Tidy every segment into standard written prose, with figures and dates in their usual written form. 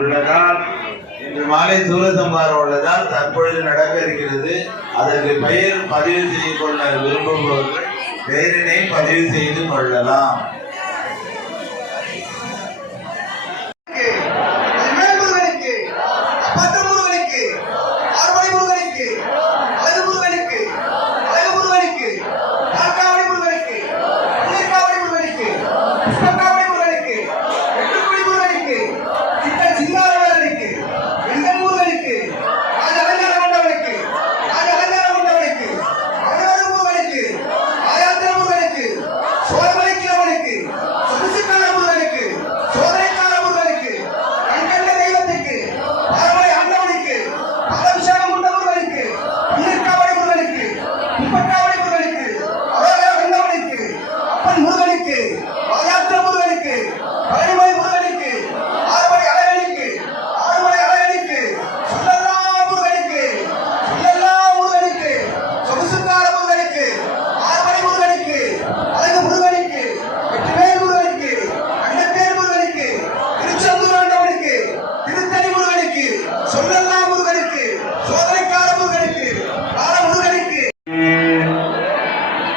உள்ளதால் இன்று மாலை சூரசம்ஹாரம் உள்ளதால் தற்பொழுது நடக்க இருக்கிறது. அதற்கு பெயர் பதிவு செய்து கொள்ள விரும்புபவர்கள் பெயரினை பதிவு செய்து கொள்ளலாம்.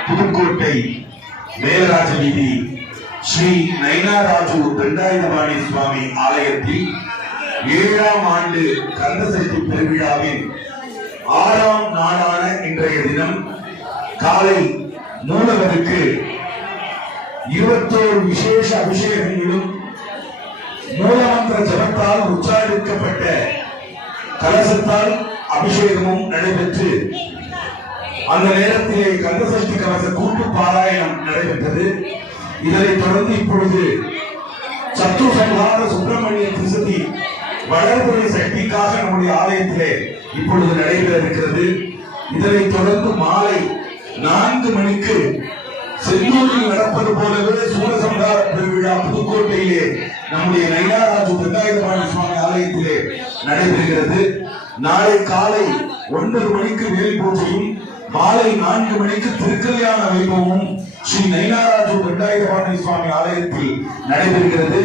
புதுக்கோட்டை மேலராஜ வீதி ஸ்ரீ நயினாராஜு தண்டாயுதபாணி சுவாமி ஆலயத்தில் 7ஆம் ஆண்டு கந்தசஷ்டி பெருவிழாவின் 6ஆம் நாளான இன்றைய தினம் காலை மூலவருக்கு 21 விசேஷ அபிஷேகங்களும் மூலமந்திர ஜபத்தால் உச்சாரிக்கப்பட்ட கலசத்தால் அபிஷேகமும் நடைபெற்று அந்த நேரத்திலே கந்தசஷ்டி கவச கூட்டு பாராயணம் நடைபெற்றது. இதனைத் தொடர்ந்து இப்பொழுது சத்துசம்ஹார சுப்பிரமணிய திசதி வளர்புரை சக்திக்காக நம்முடைய ஆலயத்திலே இப்பொழுது நடைபெற இருக்கிறது. இதனைத் தொடர்ந்து மாலை 4 மணிக்கு செல்லூரில் நடப்பது போலவே சூரசம்ஹார பெருவிழா புதுக்கோட்டையிலே நம்முடைய நயினாராஜு தண்டாயுதபாணி சுவாமி ஆலயத்திலே நடைபெறுகிறது. நாளை காலை 9 மணிக்கு வேல் பூஜையும் மாலை 4 மணிக்கு திருக்கல்யாண வைபவமும் ஸ்ரீ நயினாராஜு தண்டாயுதபாணி சுவாமி ஆலயத்தில் நடைபெறுகிறது.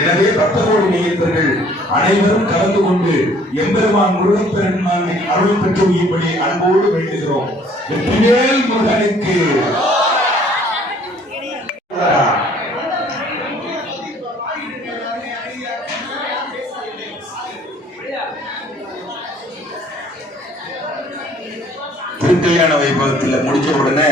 எனவே பக்தரோடு நேயர்கள் அனைவரும் கலந்து கொண்டு எம்பெருமான் முருகப்பெருமானை அருள் பெற்றும்படி அன்போடு வேண்டுகிறோம். வெற்றிவேல் முருகனுக்கு. திருக்கல்யாண வைபவத்தில் முடிச்ச உடனே